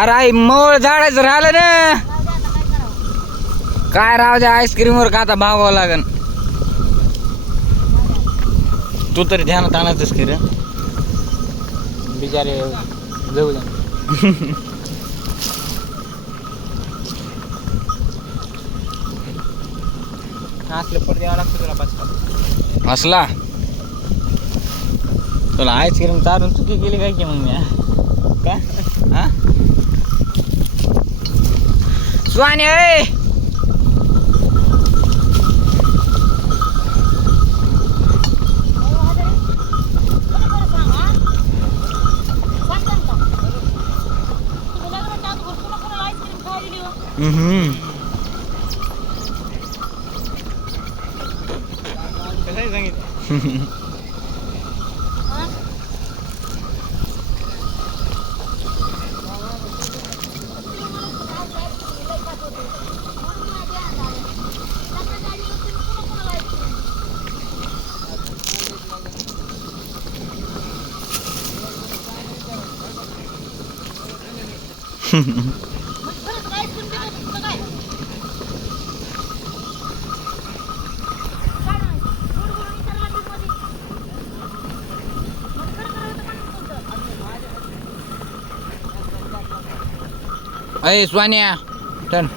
अरे आई मोळ झाडायचं राहिलं ना. काय राहू द्या आईस्क्रीम वर का आता भागावं लागन? तू तरी ध्यानात आणायचंच की रे. बिचारे जाऊ द्या असले पण द्यावं लागतं तुला पाच असला? तुला आईस्क्रीम चालून चुकी केली काय की मग मी का हा स्वानी अय हम्म. कसं अय स्वानिया चल.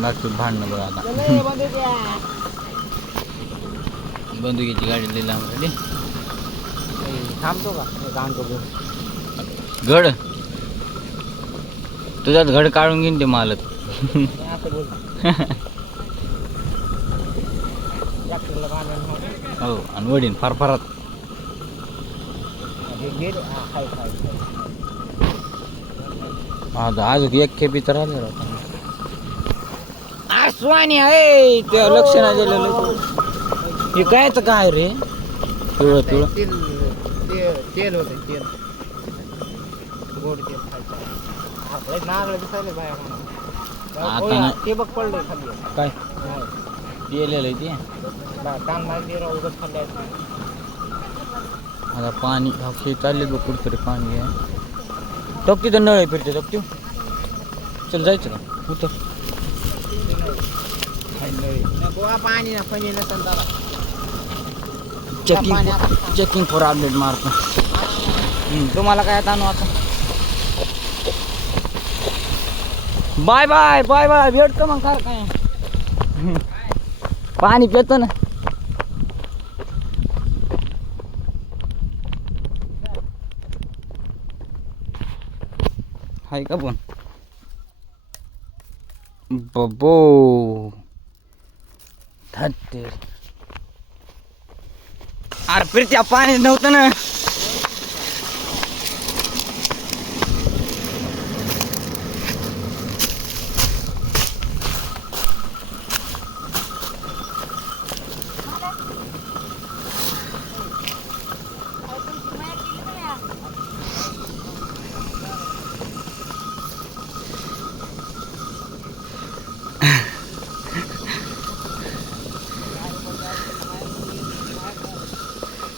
लागतो भांडणं बघ आता. बंदुकीची गाडी लिहिला आमच्याकडे थांबतो का एक घड तुझ्यात घड काढून घेईन ते मालक. हो आणि वडीन फार फारात. आज घे एक खेपी तर आले आसवानी आहे ते लक्ष नाही. दिलं हे कायच काय रे? पिवळं पिवळं. तेल होते तेल. गोड तेल खायचं. नारळ दिसायला बाया म्हणा. ते बघ पडलंय खाली. काय? ते. कान उगाच खाल्लं आहे. आता पाणी हे चालले बघ कुठतरी पाणी घ्या टप तिथं नळ आहे फिरते टप चल जायचं का? उतर. पाणी ना पाणी नसेल चेकिंग चेकिंग फॉर अपडेट मारतो. तुम्हाला काय आता आणू आता? बाय बाय बाय बाय भेटतो मग काय काय पाणी पितो ना. हाय का पण? बबो धत्ते. अरे फिरत्या पाणी नव्हतं ना.